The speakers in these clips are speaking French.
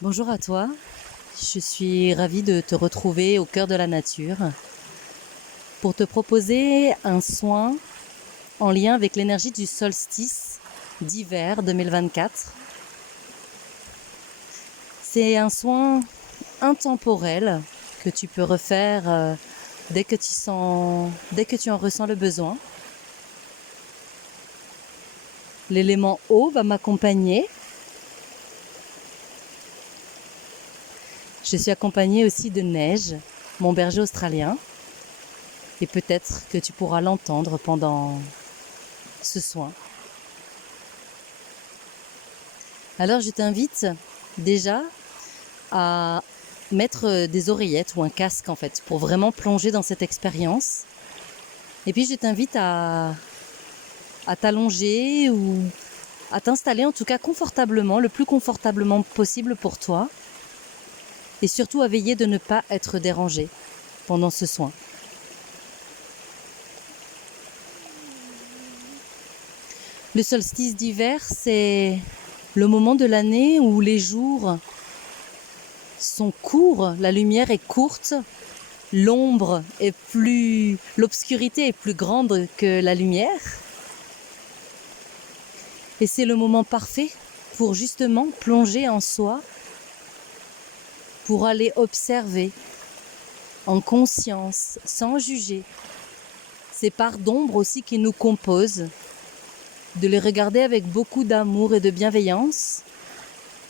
Bonjour à toi, je suis ravie de te retrouver au cœur de la nature pour te proposer un soin en lien avec l'énergie du solstice d'hiver 2024. C'est un soin intemporel que tu peux refaire dès que tu en ressens le besoin. L'élément eau va m'accompagner. Je suis accompagnée aussi de Neige, mon berger australien. Et peut-être que tu pourras l'entendre pendant ce soin. Alors je t'invite déjà à mettre des oreillettes ou un casque en fait pour vraiment plonger dans cette expérience. Et puis je t'invite à t'allonger ou à t'installer en tout cas confortablement, le plus confortablement possible pour toi. Et surtout à veiller de ne pas être dérangé pendant ce soin. Le solstice d'hiver, c'est le moment de l'année où les jours sont courts, la lumière est courte, l'obscurité est plus grande que la lumière. Et c'est le moment parfait pour justement plonger en soi, pour aller observer en conscience, sans juger, ces parts d'ombre aussi qui nous composent, de les regarder avec beaucoup d'amour et de bienveillance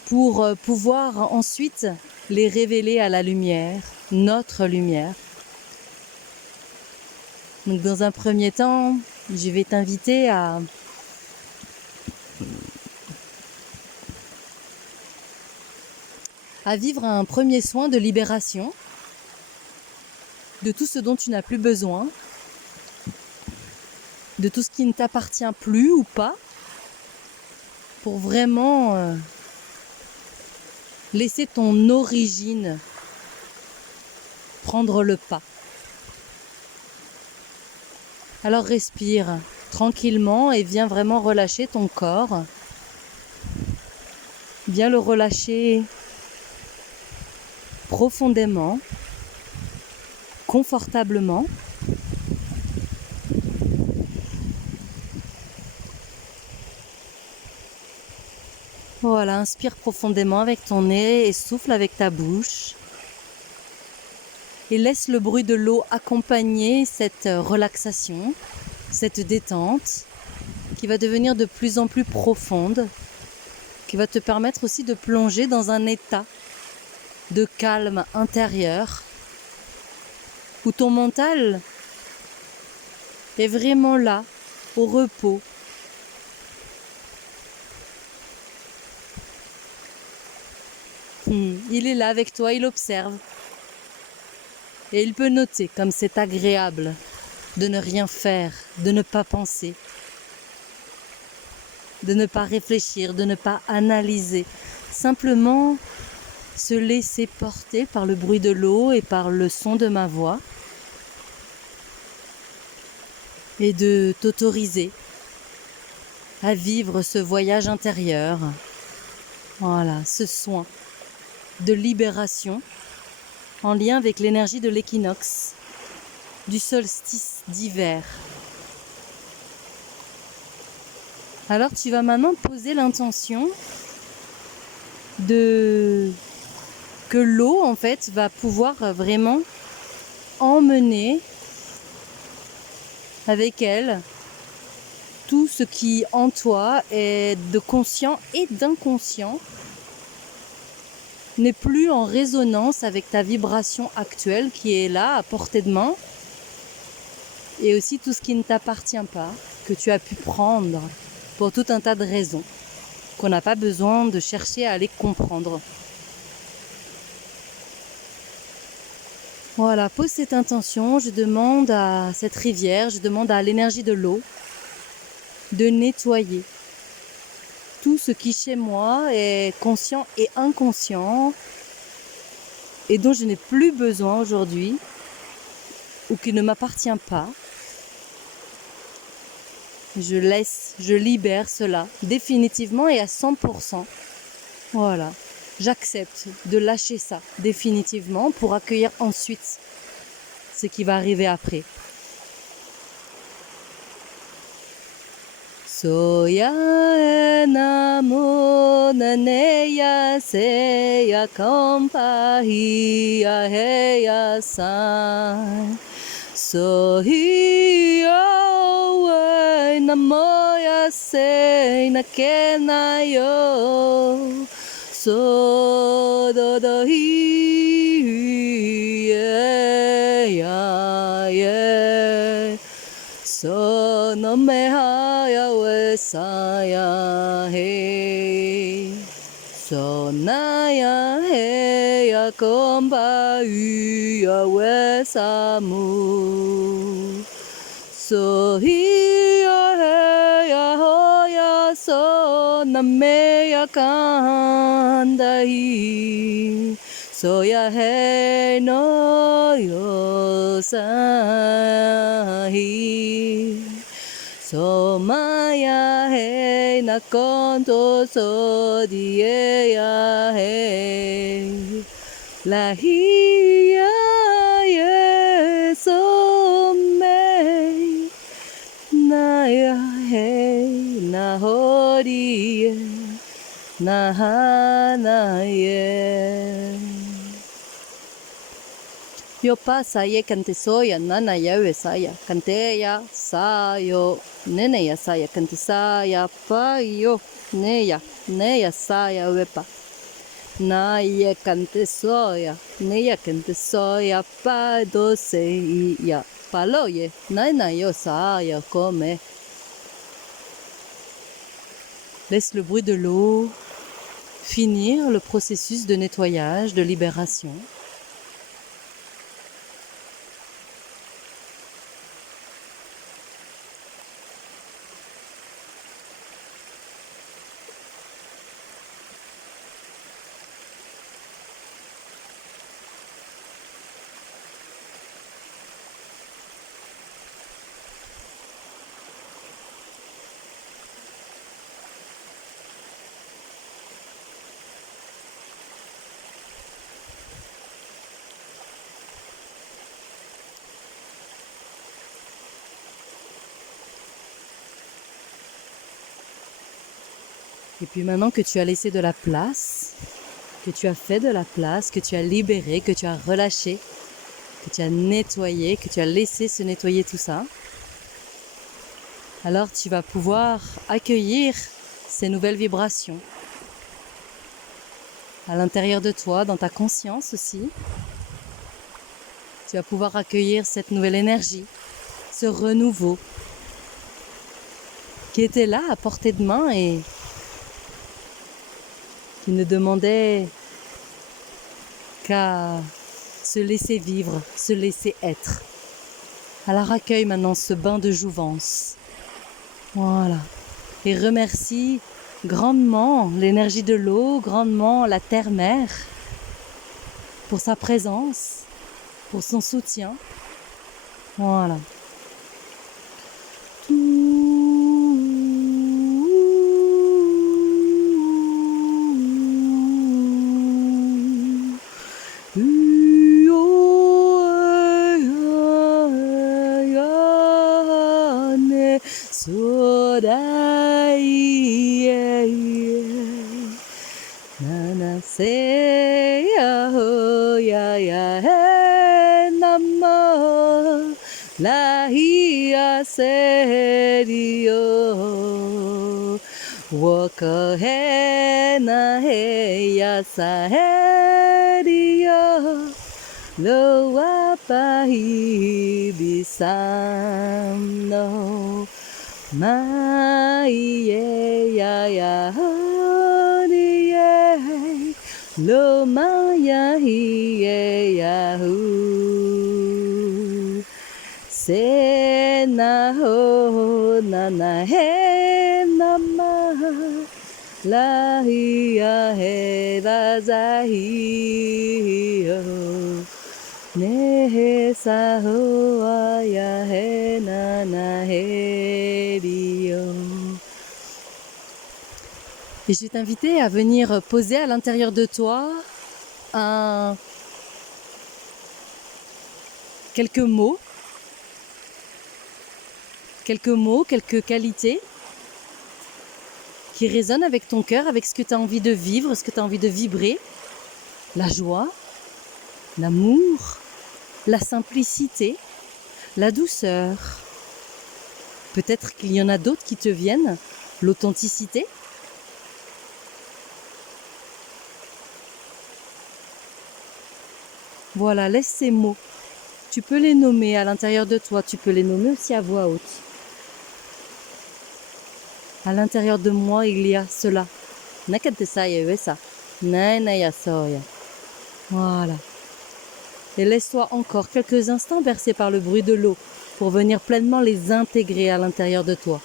pour pouvoir ensuite les révéler à la lumière, notre lumière. Donc dans un premier temps, je vais t'inviter à vivre un premier soin de libération de tout ce dont tu n'as plus besoin, de tout ce qui ne t'appartient plus ou pas, pour vraiment laisser ton origine prendre le pas. Alors respire tranquillement et viens vraiment relâcher ton corps. Viens le relâcher profondément, confortablement. Voilà, inspire profondément avec ton nez et souffle avec ta bouche. Et laisse le bruit de l'eau accompagner cette relaxation, cette détente qui va devenir de plus en plus profonde, qui va te permettre aussi de plonger dans un état de calme intérieur où ton mental est vraiment là, au repos. Il est là avec toi, il observe. Et il peut noter comme c'est agréable de ne rien faire, de ne pas penser, de ne pas réfléchir, de ne pas analyser. Simplement se laisser porter par le bruit de l'eau et par le son de ma voix. Et de t'autoriser à vivre ce voyage intérieur. Voilà, ce soin de libération en lien avec l'énergie de l'équinoxe, du solstice d'hiver. Alors tu vas maintenant poser l'intention que l'eau en fait va pouvoir vraiment emmener avec elle tout ce qui en toi est de conscient et d'inconscient, n'est plus en résonance avec ta vibration actuelle qui est là à portée de main, et aussi tout ce qui ne t'appartient pas, que tu as pu prendre pour tout un tas de raisons, qu'on n'a pas besoin de chercher à aller comprendre. Voilà, pose cette intention, je demande à cette rivière, je demande à l'énergie de l'eau de nettoyer tout ce qui chez moi est conscient et inconscient et dont je n'ai plus besoin aujourd'hui ou qui ne m'appartient pas. Je libère cela définitivement et à 100%. Voilà. j'accepte de lâcher ça définitivement pour accueillir ensuite ce qui va arriver après. Soya namo naneya seya kampahiya heya san. Sohiya we namoya sei nakenayo. Sododohi ya. Sono mehaya wesaya he. Sonaya heya komba uya wesamu. Sohiya heya hoya sona meya kandahi. Soya he no yosahi. So maya he nakonto so diea he. La hiya ye so me. Na ya he na hori na hana ye. Yopa saya kante soya nana yawe saya kante ya sayo nene ya saya kante saya pa yo neya saya wepa na ye kante soya neya kante soya pa doce ya palo ye nana yo saya come. Laisse le bruit de l'eau finir le processus de nettoyage, de libération. Et puis maintenant que tu as laissé de la place, que tu as fait de la place, que tu as libéré, que tu as relâché, que tu as nettoyé, que tu as laissé se nettoyer tout ça, alors tu vas pouvoir accueillir ces nouvelles vibrations à l'intérieur de toi, dans ta conscience aussi. Tu vas pouvoir accueillir cette nouvelle énergie, ce renouveau qui était là à portée de main et qui ne demandait qu'à se laisser vivre, se laisser être. Alors accueille maintenant ce bain de jouvence. Voilà. Et remercie grandement l'énergie de l'eau, grandement la terre-mère pour sa présence, pour son soutien. Voilà. Nana se ya ho ya ya he namo la hiya se rio waka he na he ya sa he rio lo wa pa hi bisam no mai ye ya ya ho ni ye lo ma ya hi ye ya hu se na ho na na he na ma la hi ya he da za hi yo ne he sa ho a ya he na na he ri yo. Et je vais t'inviter à venir poser à l'intérieur de toi quelques mots, quelques qualités qui résonnent avec ton cœur, avec ce que tu as envie de vivre, ce que tu as envie de vibrer. La joie, l'amour, la simplicité, la douceur. Peut-être qu'il y en a d'autres qui te viennent, l'authenticité. Voilà, laisse ces mots. Tu peux les nommer à l'intérieur de toi, tu peux les nommer aussi à voix haute. À l'intérieur de moi, il y a cela. Voilà. Et laisse-toi encore quelques instants bercer par le bruit de l'eau pour venir pleinement les intégrer à l'intérieur de toi.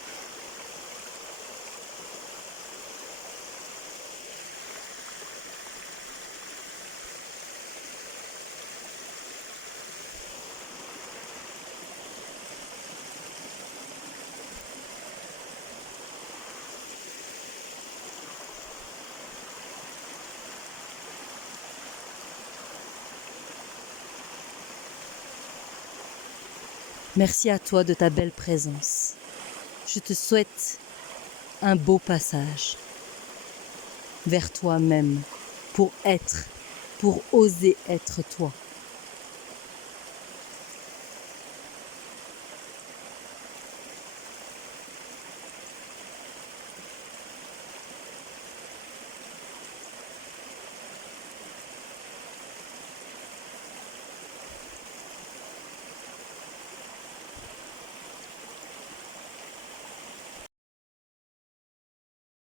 Merci à toi de ta belle présence. Je te souhaite un beau passage vers toi-même pour oser être toi.